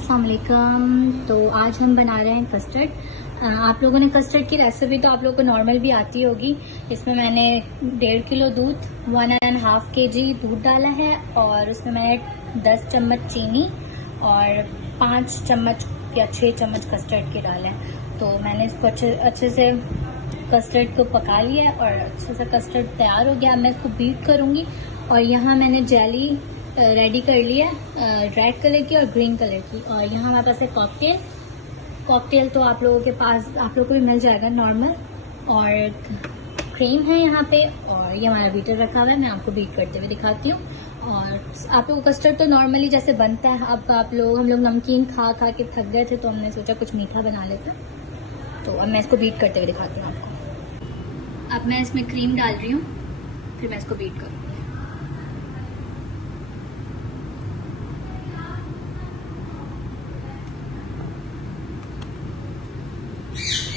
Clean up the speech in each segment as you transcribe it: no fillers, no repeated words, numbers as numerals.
अस्सलाम वालेकुम। तो आज हम बना रहे हैं कस्टर्ड। आप लोगों ने कस्टर्ड की रेसिपी तो आप लोगों को नॉर्मल भी आती होगी। इसमें मैंने 1.5 किलो दूध, 1.5 kg दूध डाला है और उसमें मैंने 10 चम्मच चीनी और 5 चम्मच या 6 चम्मच कस्टर्ड के डाला है। तो मैंने इसको अच्छे से कस्टर्ड को पका लिया है और अच्छे से कस्टर्ड तैयार हो गया। मैं इसको बीट करूँगी और यहाँ मैंने जेली रेडी कर लिया रेड कलर की और ग्रीन कलर की। और यहाँ हमारे पास है कॉकटेल तो आप लोगों के पास आप लोगों को भी मिल जाएगा नॉर्मल। और क्रीम है यहाँ पे और ये हमारा बीटर रखा हुआ है। मैं आपको बीट करते हुए दिखाती हूँ। और आप लोगों को कस्टर्ड तो नॉर्मली जैसे बनता है। अब हम लोग नमकीन खा के थक गए थे तो हमने सोचा कुछ मीठा बना लेते हैं। तो अब मैं इसको बीट करते हुए दिखाती हूँ आपको। अब मैं इसमें क्रीम डाल रही हूँ, फिर मैं इसको बीट करूँगी।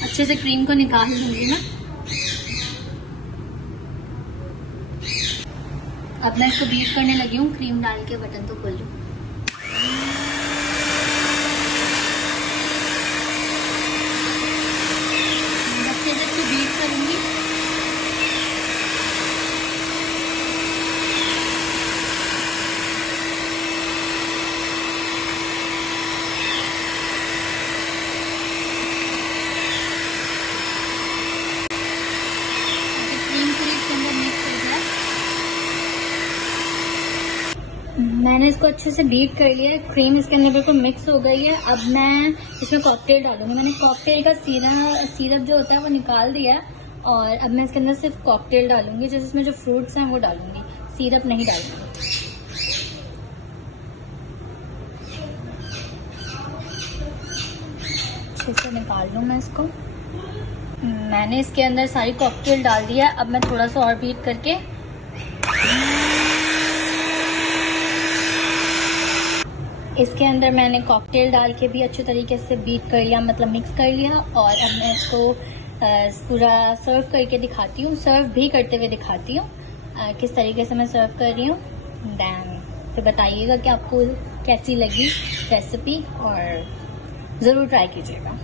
अच्छे से क्रीम को निकाल लूंगी मैं। अब मैं इसको बीट करने लगी हूँ। क्रीम डाल के बटन तो खोल लूँ। अच्छे से इसको बीट करूंगी। मैंने इसको अच्छे से बीट कर लिया है। क्रीम इसके अंदर बिल्कुल मिक्स हो गई है। अब मैं इसमें कॉकटेल डालूंगी। मैंने कॉकटेल का सिरप जो होता है वो निकाल दिया है और अब मैं इसके अंदर सिर्फ कॉकटेल डालूंगी। जैसे इसमें जो फ्रूट्स हैं वो डालूंगी, सिरप नहीं डालूंगी। अच्छे से निकाल लूँ मैं इसको। मैंने इसके अंदर सारी कॉकटेल डाल दिया है। अब मैं थोड़ा सा और बीट करके इसके अंदर मैंने कॉकटेल डाल के भी अच्छे तरीके से बीट कर लिया, मतलब मिक्स कर लिया। और अब मैं इसको पूरा सर्व करके दिखाती हूँ, सर्व भी करते हुए दिखाती हूँ किस तरीके से मैं सर्व कर रही हूँ। दैन फिर बताइएगा कि आपको कैसी लगी रेसिपी और ज़रूर ट्राई कीजिएगा।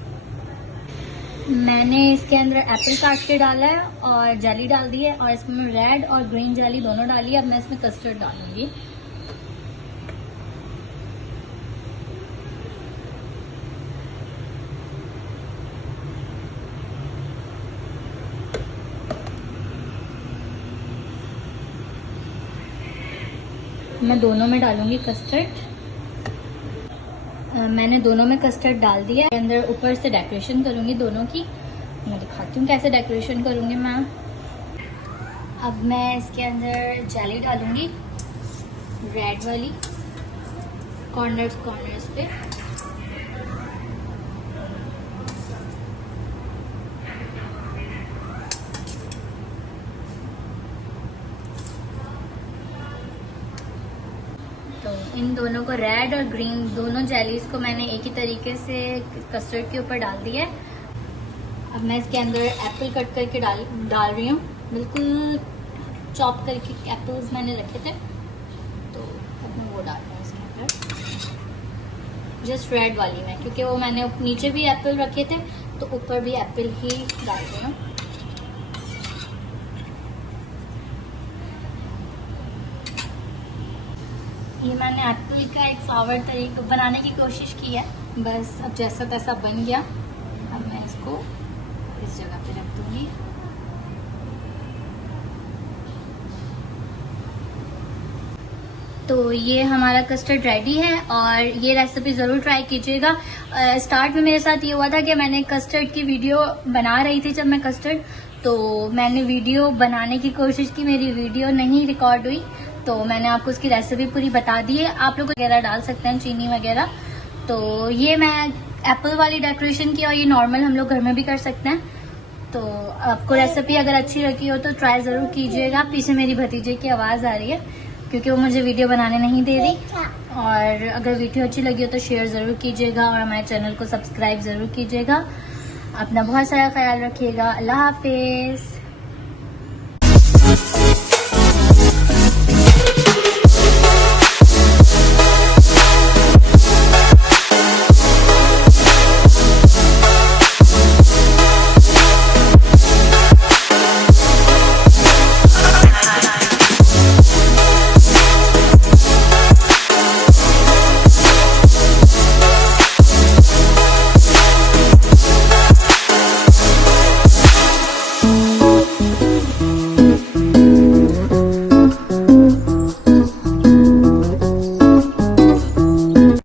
मैंने इसके अंदर एप्पल काट के डाला है और जेली डाल दी है और इसमें रेड और ग्रीन जेली दोनों डाली है। अब मैं इसमें कस्टर्ड डालूंगी। मैं दोनों में डालूंगी कस्टर्ड। मैंने दोनों में कस्टर्ड डाल दिया है। अंदर ऊपर से डेकोरेशन करूंगी दोनों की। मैं दिखाती हूँ कैसे डेकोरेशन करूंगी मैं। अब मैं इसके अंदर जेली डालूंगी, रेड वाली, कॉर्नर्स पे। तो इन दोनों को, रेड और ग्रीन दोनों जेलीज को मैंने एक ही तरीके से कस्टर्ड के ऊपर डाल दिया है। अब मैं इसके अंदर एप्पल कट करके डाल रही हूँ। बिल्कुल चॉप करके एप्पल्स मैंने रखे थे, तो अब मैं वो डाल रही हूँ इसके अंदर, जस्ट रेड वाली में, क्योंकि वो मैंने नीचे भी एप्पल रखे थे तो ऊपर भी एप्पल ही डाल रही हूँ। ये मैंने एप्पल का एक फ्लावर तरीका बनाने की कोशिश की है, बस अब जैसा तैसा बन गया। अब मैं इसको इस जगह पे रख दूंगी। तो ये हमारा कस्टर्ड रेडी है और ये रेसिपी ज़रूर ट्राई कीजिएगा। स्टार्ट में मेरे साथ ये हुआ था कि मैंने कस्टर्ड की वीडियो बना रही थी जब मैं कस्टर्ड, तो मैंने वीडियो बनाने की कोशिश की, मेरी वीडियो नहीं रिकॉर्ड हुई, तो मैंने आपको उसकी रेसिपी पूरी बता दी है। आप लोग वगैरह डाल सकते हैं, चीनी वगैरह। तो ये मैं एप्पल वाली डेकोरेशन की और ये नॉर्मल हम लोग घर में भी कर सकते हैं। तो आपको रेसिपी अगर अच्छी लगी हो तो ट्राई ज़रूर कीजिएगा। पीछे मेरी भतीजे की आवाज़ आ रही है क्योंकि वो मुझे वीडियो बनाने नहीं दे रही। और अगर वीडियो अच्छी लगी हो तो शेयर ज़रूर कीजिएगा और हमारे चैनल को सब्सक्राइब ज़रूर कीजिएगा। अपना बहुत सारा ख्याल रखिएगा। अल्लाह हाफिज़।